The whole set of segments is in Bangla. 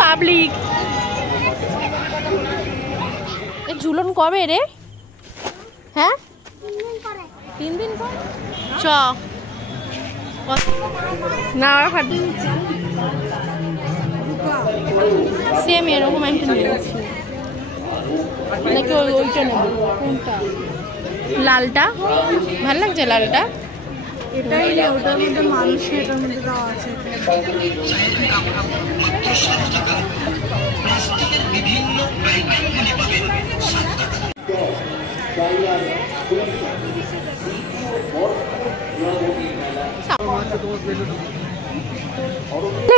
পাবলিক। এ ঝুলন কবে রে? হ্যাঁ 3 দিন পর চ না সেম এরকম একটা নিয়েছি নাকি ওইটা নেব? কোনটা? লালটা ভাল লাগছে। লালটা এটাই না, ওটার মধ্যে মানুষ, এটার মধ্যে দেওয়া আছে।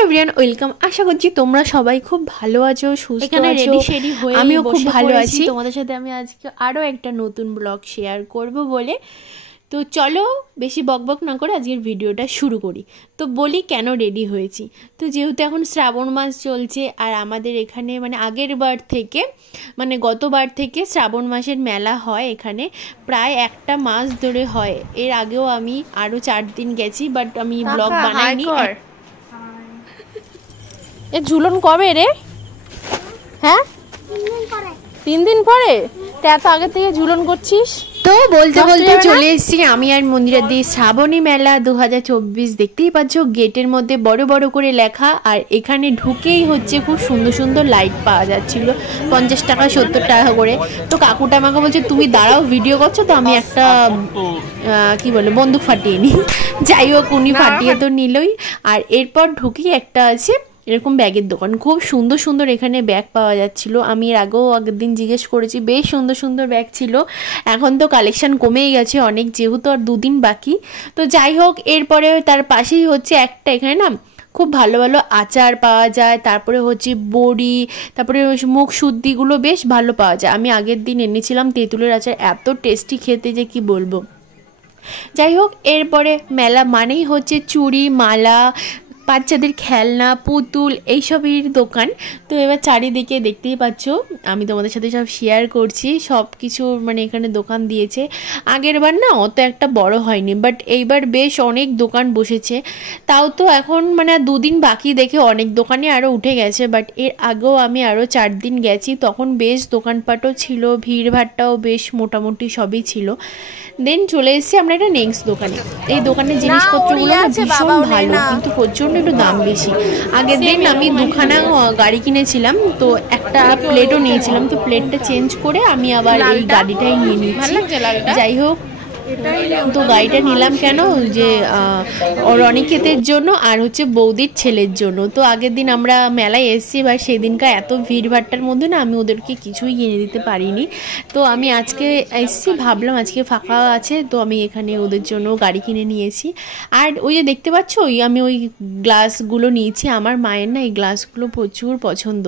Everyone welcome. আশা করছি তোমরা সবাই খুব ভালো আছো, সুস্থ আছো। আমিও খুব ভালো আছি। তোমাদের সাথে আমি আজকে আরও একটা নতুন ব্লগ শেয়ার করব বলে, তো চলো বেশি বকবক না করে আজকের ভিডিওটা শুরু করি। তো বলি কেন রেডি হয়েছি। তো যেহেতু এখন শ্রাবণ মাস চলছে আর আমাদের এখানে মানে আগের বার থেকে মানে গতবার থেকে শ্রাবণ মাসের মেলা হয় এখানে, প্রায় একটা মাস ধরে হয়। এর আগেও আমি আরও 4 দিন গেছি, বাট আমি ব্লগ বানাইনি। এ ঝুলন কবে রে? হ্যাঁ 3 দিন পরে। এত আগে থেকে ঝুলন করছিস? তো বলতে বলতে চলে এসেছি আমি আর মন্দিরা দি শ্রাবণী মেলা 2024। দেখতেই পাচ্ছ গেটের মধ্যে বড় বড় করে লেখা, আর এখানে ঢুকেই হচ্ছে খুব সুন্দর সুন্দর লাইট পাওয়া যাচ্ছিল 50 টাকা 70 টাকা করে। তো কাকুটা আমাকে বলছে তুমি দাঁড়াও ভিডিও করছো, তো আমি একটা কি বলে বন্দুক ফাটিয়ে নিই। যাই হোক উনি ফাটিয়ে তো নিলই। আর এরপর ঢুকেই একটা আছে এরকম ব্যাগের দোকান, খুব সুন্দর সুন্দর এখানে ব্যাগ পাওয়া যাচ্ছিল। আমি এর আগেও আগের দিন জিজ্ঞেস করেছি, বেশ সুন্দর সুন্দর ব্যাগ ছিল। এখন তো কালেকশন কমেই গেছে অনেক, যেহেতু আর 2 দিন বাকি। তো যাই হোক এরপরে তার পাশেই হচ্ছে একটা এখানে না খুব ভালো ভালো আচার পাওয়া যায়, তারপরে হচ্ছে বড়ি, তারপরে মুখ শুদ্ধিগুলো বেশ ভালো পাওয়া যায়। আমি আগের দিন এনেছিলাম তেঁতুলের আচার, এত টেস্টি খেতে যে কি বলবো। যাই হোক এরপরে মেলা মানেই হচ্ছে চুড়ি মালা, বাচ্চাদের খেলনা, পুতুল, এইসবের দোকান। তো এবার চারিদিকে দেখতেই পাচ্ছ, আমি তোমাদের সাথে সব শেয়ার করছি। সব কিছু মানে এখানে দোকান দিয়েছে। আগের বার না অত একটা বড় হয়নি, বাট এইবার বেশ অনেক দোকান বসেছে। তাও তো এখন মানে 2 দিন বাকি দেখে অনেক দোকানে আরও উঠে গেছে, বাট এর আগেও আমি আরও 4 দিন গেছি, তখন বেশ দোকানপাটও ছিল, ভিড়ভাড়টাও বেশ মোটামুটি সবই ছিল। দেন চলে এসেছি আমরা একটা নেক্সট দোকানে। এই দোকানের জিনিসপত্রগুলো ভীষণ ভালো, কিন্তু প্রচণ্ড একটু দাম বেশি। আগের দিন আমি 2খানা গাড়ি কিনেছিলাম, তো একটা প্লেটও নিয়েছিলাম। তো প্লেটটা চেঞ্জ করে আমি আবার এই গাড়িটাই নিয়ে নিয়েছি। যাই হোক তো গাড়িটা নিলাম কেন, যে রনিকেতের জন্য আর হচ্ছে বৌদির ছেলের জন্য। তো আগের দিন আমরা মেলায় এসেছি, এবার সেদিনকার এত ভিড়ভাট্টার মধ্যে না আমি ওদেরকে কিছুই কিনে দিতে পারিনি। তো আমি আজকে এসেছি, ভাবলাম আজকে ফাঁকা আছে, তো আমি এখানে ওদের জন্য গাড়ি কিনে নিয়েছি। আর ওই যে দেখতে পাচ্ছ আমি ওই গ্লাসগুলো নিয়েছি। আমার মায়ের না এই গ্লাসগুলো প্রচুর পছন্দ,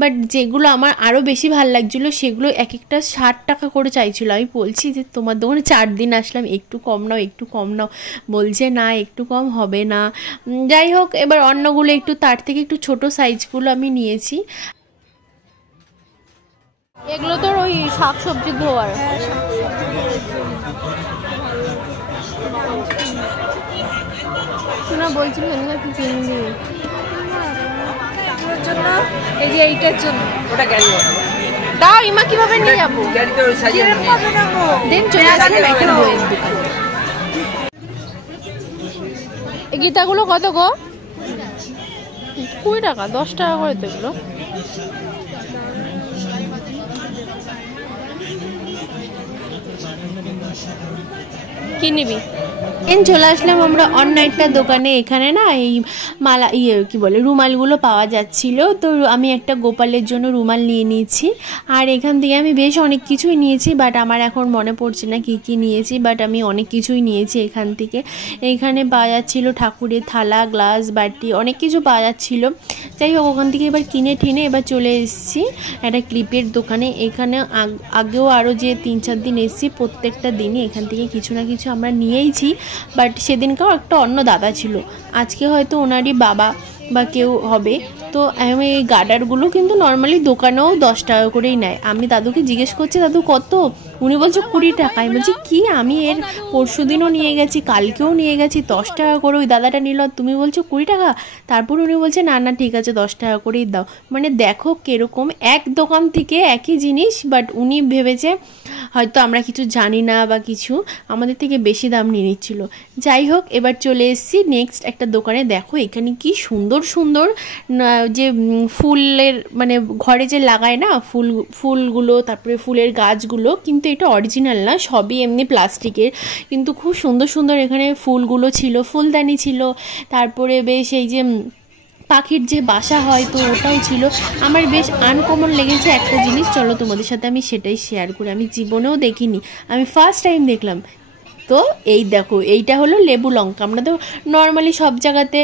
বাট যেগুলো আমার আরও বেশি ভালো লাগছিলো সেগুলো এক একটা 60 টাকা করে চাইছিলো। আমি বলছি যে তোমার দোকানে 4 দিন আসলাম, একটু কম নাও একটু কম নাও, বলছে না একটু কম হবে না। যাই হোক এবার অন্যগুলো একটু তার থেকে একটু ছোট সাইজগুলো আমি নিয়েছি। এগুলো তোর ওই শাকসবজি ধোয়ার। না বলছিল কি কিনবি জন্য, এই যে এইটার জন্য ওটা গাড়ি দাও। ইমা কিভাবে নিয়ে যাবো? দেন চলে আসলাম একটা বইয়ের দোকানে। এই গীতাগুলো কত গো? 20 টাকা 10 টাকা করে তো এগুলো। কি নিবি? চলে আসলাম আমরা অন্য একটা দোকানে। এখানে না এই মালা কি বলে রুমালগুলো পাওয়া যাচ্ছিল। তো আমি একটা গোপালের জন্য রুমাল নিয়ে নিয়েছি। আর এখান থেকে আমি বেশ অনেক কিছুই নিয়েছি, বাট আমার এখন মনে পড়ছে না কি কি নিয়েছি, বাট আমি অনেক কিছুই নিয়েছি এখান থেকে। এইখানে পাওয়া যাচ্ছিলো ঠাকুরের থালা, গ্লাস, বাটি, অনেক কিছু পাওয়া যাচ্ছিল। যাই হোক ওখান থেকে এবার কিনে ঠেনে এবার চলে এসেছি একটা ক্লিপের দোকানে। এখানে আগেও আরও যে 3-4 দিন এসেছি, প্রত্যেকটা দিনই এখান থেকে কিছু না কিছু আমরা নিয়েইছি। বাট সেদিনকাও একটা অন্য দাদা ছিল, আজকে হয়তো ওনারই বাবা বা কেউ হবে। তো আমি এই গার্ডারগুলো কিন্তু নর্মালি দোকানেও 10 টাকা করেই নেয়। আমি দাদুকে জিজ্ঞেস করছি দাদু কত, উনি বলছে 20 টাকা। আমি বলছি কি, আমি এর পরশু দিনও নিয়ে গেছি, কালকেও নিয়ে গেছি, 10 টাকা করে ওই দাদাটা নিল, তুমি বলছো 20 টাকা। তারপর উনি বলছে না না ঠিক আছে 10 টাকা করেই দাও। মানে দেখো কিরকম, এক দোকান থেকে একই জিনিস, বাট উনি ভেবেছে হয়তো আমরা কিছু জানি না বা কিছু, আমাদের থেকে বেশি দাম নিয়ে নিচ্ছিল। যাই হোক, এবার চলে এসেছি নেক্সট একটা দোকানে। দেখো এখানে কি সুন্দর সুন্দর যে ফুলের মানে ঘরে যে লাগায় না ফুলগুলো, তারপরে ফুলের গাছগুলো, কিন্তু এটা অরিজিনাল না, সবই এমনি প্লাস্টিকের, কিন্তু খুব সুন্দর সুন্দর এখানে ফুলগুলো ছিল, ফুলদানি ছিল, তারপরে বেশ এই যে পাখির যে বাসা হয় তো ওটাও ছিল। আমার বেশ আনকমন লেগেছে একটা জিনিস, চলো তোমাদের সাথে আমি সেটাই শেয়ার করি। আমি জীবনেও দেখিনি, আমি ফার্স্ট টাইম দেখলাম। তো এই দেখো, এইটা হলো লেবু লঙ্কা। আমরা তো নর্মালি সব জায়গাতে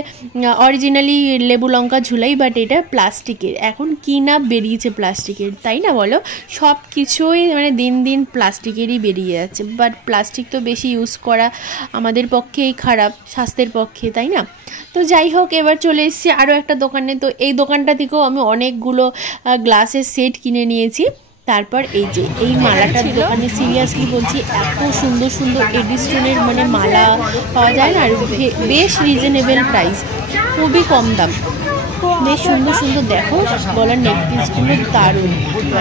অরিজিনালি লেবু লঙ্কা ঝুলাই, বাট এটা প্লাস্টিকের। এখন কি না বেরিয়েছে প্লাস্টিকের, তাই না বলো? সব কিছুই মানে দিন দিন প্লাস্টিকেরই বেরিয়ে যাচ্ছে, বাট প্লাস্টিক তো বেশি ইউজ করা আমাদের পক্ষেই খারাপ, স্বাস্থ্যের পক্ষে, তাই না? তো যাই হোক, এবার চলে এসেছি আরও একটা দোকানে। তো এই দোকানটা থেকেও আমি অনেকগুলো গ্লাসের সেট কিনে নিয়েছি। তারপর এই যে এই মালাটার দোকানে সিরিয়াসলি বলছি, এত সুন্দর সুন্দর এডি স্টোনের মানে মালা পাওয়া যায় না, আর বেশ রিজনেবল প্রাইস, খুবই কম দাম, বেশ সুন্দর সুন্দর। দেখো গলার নেকপিসগুলো দারুণ।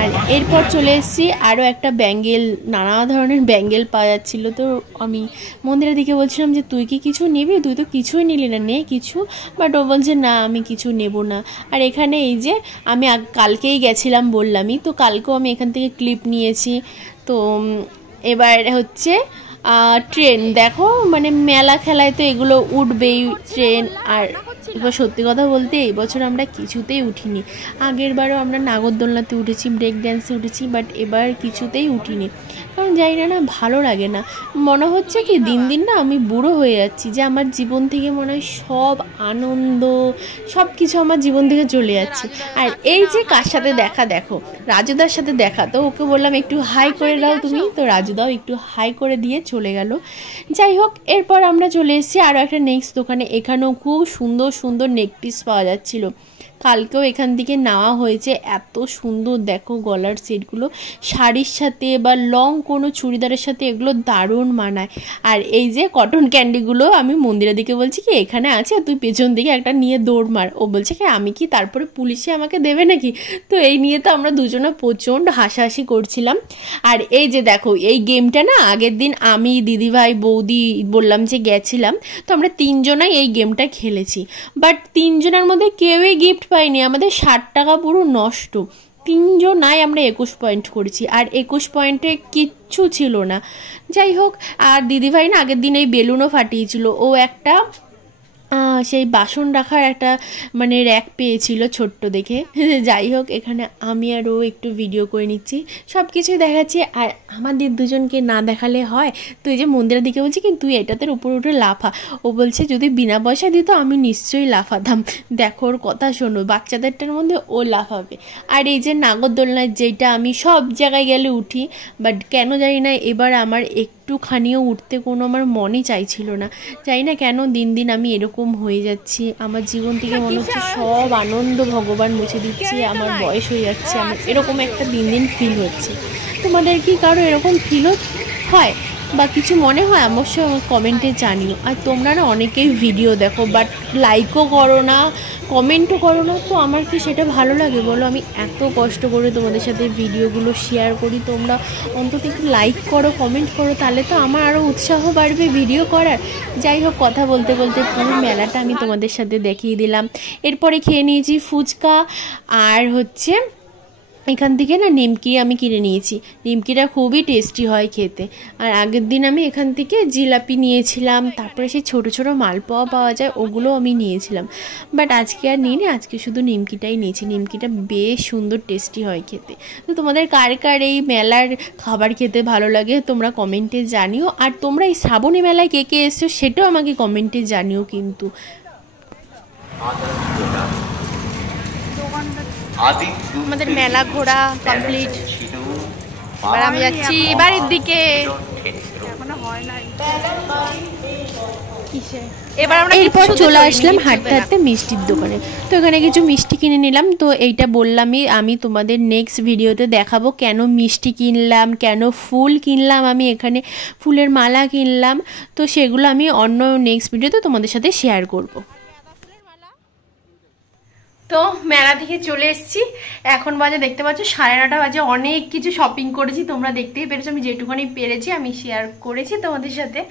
আর এরপর চলে এসেছি আরও একটা ব্যাঙ্গেল, নানা ধরনের ব্যাঙ্গেল পাওয়া যাচ্ছিলো। তো আমি মন্দিরের দিকে বলছিলাম যে তুই কি কিছু নিবি, তুই তো কিছুই নিলি না, নে কিছু। বাট ও বলছে না আমি কিছু নেব না। আর এখানে এই যে আমি কালকেই গেছিলাম বললামই, তো কালকেও আমি এখান থেকে ক্লিপ নিয়েছি। তো এবার হচ্ছে ট্রেন, দেখো মানে মেলা খেলায় তো এগুলো উঠবেই ট্রেন। আর এবার সত্যি কথা বলতে এই বছর আমরা কিছুতেই উঠিনি। আগের বারও আমরা নাগরদোলনাতে উঠেছি, ব্রেক ড্যান্সে উঠেছি, বাট এবার কিছুতেই উঠিনি, কারণ জানি না, ভালো লাগে না। মনে হচ্ছে কি দিন দিন না আমি বুড়ো হয়ে যাচ্ছি, যে আমার জীবন থেকে মনে হয় সব আনন্দ সব কিছু আমার জীবন থেকে চলে যাচ্ছে। আর এই যে কার সাথে দেখা, দেখো রাজুদার সাথে দেখা। তো ওকে বললাম একটু হাই করে দাও তুমি, তো রাজুদাও একটু হাই করে দিয়ে চলে গেল। যাই হোক, এরপর আমরা চলে এসেছি আরও একটা নেক্সট দোকানে। এখানেও খুব সুন্দর সুন্দর নেকপিস পাওয়া যাচ্ছিল। কালকেও এখান থেকে নেওয়া হয়েছে, এত সুন্দর দেখো গলার সেটগুলো, শাড়ির সাথে বা লং কোনো চুড়িদারের সাথে এগুলো দারুণ মানায়। আর এই যে কটন ক্যান্ডিগুলো আমি মন্দিরের দিকে বলছি কি এখানে আছে, তুই পেছন দিকে একটা নিয়ে দৌড় মার। ও বলছে কি আমি কি তারপরে পুলিশে আমাকে দেবে নাকি? তো এই নিয়ে তো আমরা দুজনে প্রচণ্ড হাসাহাসি করছিলাম। আর এই যে দেখো এই গেমটা না, আগের দিন আমি দিদিভাই বৌদি বললাম যে গেছিলাম, তো আমরা তিনজনাই এই গেমটা খেলেছি, বাট তিনজনের মধ্যে কেউই গিফট পাইনি। আমাদের 60 টাকা পুরো নষ্ট, তিনজনাই আমরা 21 পয়েন্ট করেছি, আর 21 পয়েন্টে কিচ্ছু ছিল না। যাই হোক, আর দিদিভাই না আগের দিন এই বেলুনও ফাটিয়েছিল। ও একটা সেই বাসন রাখার একটা মানে র্যাক পেয়েছিল ছোট্ট দেখে। যাই হোক, এখানে আমি আর ও একটু ভিডিও করে নিচ্ছি, সব কিছুই দেখাচ্ছি। আর আমাদের দুজনকে না দেখালে হয়? তুই যে মন্দিরের দিকে বলছি কি তুই এটাতে উপরে উঠে লাফা, ও বলছে যদি বিনা পয়সা দিত আমি নিশ্চয়ই লাফাতাম। দেখো ওর কথা শোনো, বাচ্চাদেরটার মধ্যে ও লাফাবে। আর এই যে নাগরদোলনায় যেটা আমি সব জায়গায় গেলে উঠি, বাট কেন জানি না এবার আমার একটুখানিও উঠতে কোনো আমার মনই চাইছিল না। জানি না কেন দিন দিন আমি এরকম হয়ে যাচ্ছি, আমার জীবন থেকে মনে হচ্ছে সব আনন্দ ভগবান মুছে দিচ্ছে, আমার বয়স হয়ে যাচ্ছে, আমার এরকম একটা দিন দিন ফিল হচ্ছে। তোমাদের কি কারো এরকম ফিল হয় বা কিছু মনে হয় অবশ্যই আমার কমেন্টে জানিও। আর তোমরা না অনেকেই ভিডিও দেখো বাট লাইকও করো না, কমেন্টও করো না, তো আমার কি সেটা ভালো লাগে বলো? আমি এত কষ্ট করে তোমাদের সাথে ভিডিওগুলো শেয়ার করি, তোমরা অন্তত একটু লাইক করো, কমেন্ট করো, তাহলে তো আমার আরও উৎসাহ বাড়বে ভিডিও করার। যাই হোক, কথা বলতে বলতে পুরো মেলাটা আমি তোমাদের সাথে দেখিয়ে দিলাম। এরপরে খেয়ে নিয়েছি ফুচকা, আর হচ্ছে এখান থেকে না নিমকি আমি কিনে নিয়েছি, নিমকিটা খুবই টেস্টি হয় খেতে। আর আগের দিন আমি এখান থেকে জিলাপি নিয়েছিলাম, তারপরে সেই ছোটো ছোটো মালপোয়া পাওয়া যায় ওগুলো আমি নিয়েছিলাম, বাট আজকে আর নিইনি, আজকে শুধু নিমকিটাই নিয়েছি। নিমকিটা বেশ সুন্দর টেস্টি হয় খেতে। তো তোমাদের কার কার এই মেলার খাবার খেতে ভালো লাগে তোমরা কমেন্টে জানিও। আর তোমরা এই শ্রাবণী মেলায় কে কে এসছো সেটাও আমাকে কমেন্টে জানিও কিন্তু। আমাদের মেলা ঘোরা কমপ্লিট, এবার আমি যাচ্ছি বাড়ির দিকে। এখনো হয় নাই কিসে এবার আমরা এরপর চলে আসলাম হাঁটতে হাঁটতে মিষ্টির দোকানে। তো এখানে কিছু মিষ্টি কিনে নিলাম। তো এইটা বললামই আমি তোমাদের নেক্সট ভিডিওতে দেখাবো কেন মিষ্টি কিনলাম, কেন ফুল কিনলাম, আমি এখানে ফুলের মালা কিনলাম। তো সেগুলো আমি অন্য নেক্সট ভিডিওতে তোমাদের সাথে শেয়ার করব। তো মেলা থেকে চলে এসেছি, এখন বাজে দেখতে পাচ্ছ 9:30 বাজে। অনেক কিছু শপিং করেছি, তোমরা দেখতেই পেরেছো। আমি যেটুকুনি পেরেছি আমি শেয়ার করেছি তোমাদের সাথে।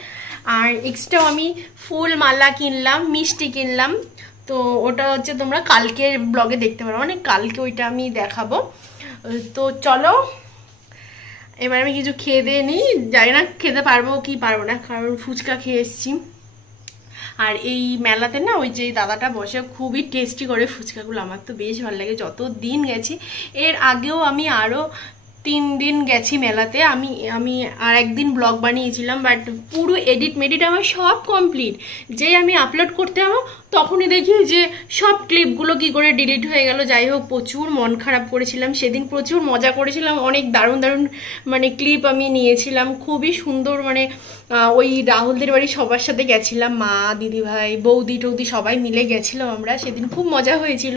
আর এক্সট্রাও আমি ফুল মালা কিনলাম, মিষ্টি কিনলাম। তো ওটা হচ্ছে তোমরা কালকের ব্লগে দেখতে পারো, মানে কালকে ওইটা আমি দেখাবো। তো চলো এবার আমি কিছু খেয়ে দিয়ে নিই। জানি না খেতে পারবো কি পারবো না, কারণ ফুচকা খেয়ে এসেছি। আর এই মেলাতে না ওই যে দাদাটা বসে খুবই টেস্টি করে ফুচকাগুলো, আমার তো বেশ ভালো লাগে। যত দিন গেছি, এর আগেও আমি আরও 3 দিন গেছি মেলাতে। আমি আর একদিন ব্লগ বানিয়েছিলাম, বাট পুরো এডিট মেডিট আমার সব কমপ্লিট। যেই আমি আপলোড করতে যাবো তখনই দেখি যে সব ক্লিপগুলো কি করে ডিলিট হয়ে গেল। যাই হোক, প্রচুর মন খারাপ করেছিলাম সেদিন, প্রচুর মজা করেছিলাম, অনেক দারুণ দারুণ মানে ক্লিপ আমি নিয়েছিলাম, খুবই সুন্দর। মানে ওই রাহুলদের বাড়ি সবার সাথে গেছিলাম, মা, দিদিভাই, বৌদি টৌদি সবাই মিলে গেছিলাম আমরা সেদিন, খুব মজা হয়েছিল।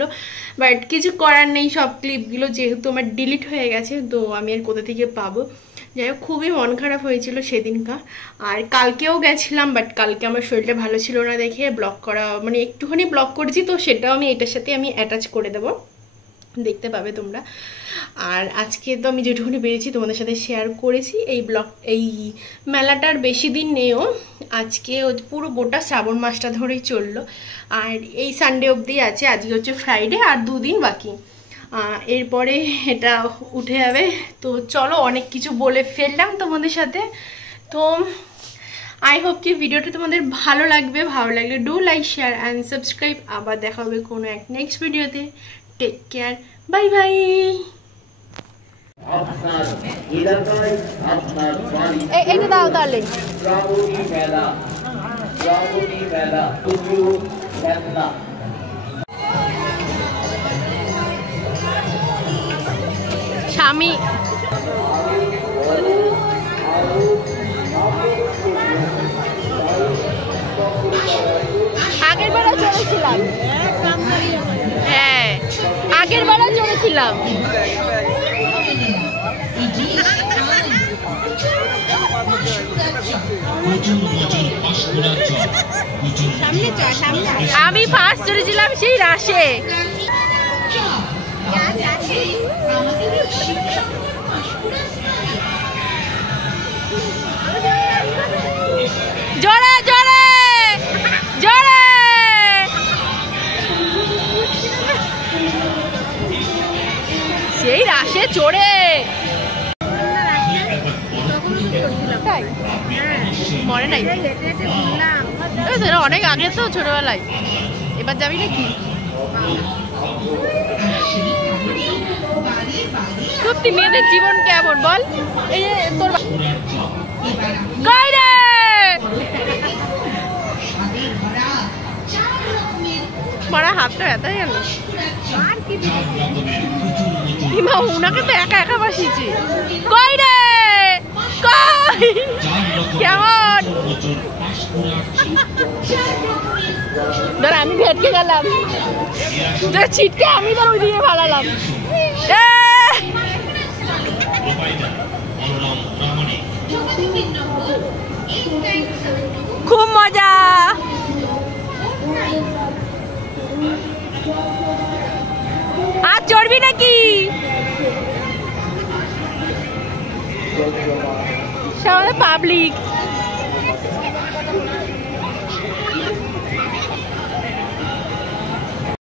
বাট কিছু করার নেই, সব ক্লিপগুলো যেহেতু আমার ডিলিট হয়ে গেছে, তো আমি আর কোথা থেকে পাবো। যাই হোক, খুবই মন খারাপ হয়েছিল সেদিনকার। আর কালকেও গেছিলাম, বাট কালকে আমার শরীরটা ভালো ছিল না দেখে ব্লগ করা, মানে একটুখানি ব্লগ করেছি। তো সেটাও আমি এটার সাথে আমি অ্যাটাচ করে দেবো, দেখতে পাবে তোমরা। আর আজকে তো আমি যেটুকুনি পেরেছি তোমাদের সাথে শেয়ার করেছি। এই মেলাটার বেশি দিন নেও, আজকে পুরো গোটা শ্রাবণ মাসটা ধরেই চললো। আর এই সানডে অবধি আছে, আজকে হচ্ছে ফ্রাইডে, আর 2 দিন বাকি, এরপরে এটা উঠে যাবে। তো চলো, অনেক কিছু বলে ফেললাম তোমাদের সাথে। তো আই হোপ কি ভিডিওটা তোমাদের ভালো লাগবে। ভালো লাগলে do like, share and subscribe. আবার দেখা হবে কোনো এক নেক্সট ভিডিওতে। Take care, bye bye. এইটা দাও তাহলে। স্বামী আগের বেলা চলেছিলাম, হ্যাঁ আগের বেলা চলেছিলাম। আমি ফার্স্ট চলেছিলাম সেই রাশে। জোরে জোরে জোরে, সেই রাশে চড়ে মনে নাই, অনেক আগে তো ছোটবেলায়। এবার যাবি নাকি? সত্যি মেয়েদের জীবন কেমন বল? এই যে তোর গাইরে মারা হাতটা ব্যথা হয়ে গেল। মা উনাকে তো একা একা বসিয়েছি। কই রে কই, কেমন? ধর আমি ভেটকে গেলাম, ছিটকে আমি ধর ওই দিকে ভালালাম। খুব মজা। আর চড়বি নাকি? সবাই পাবলিক।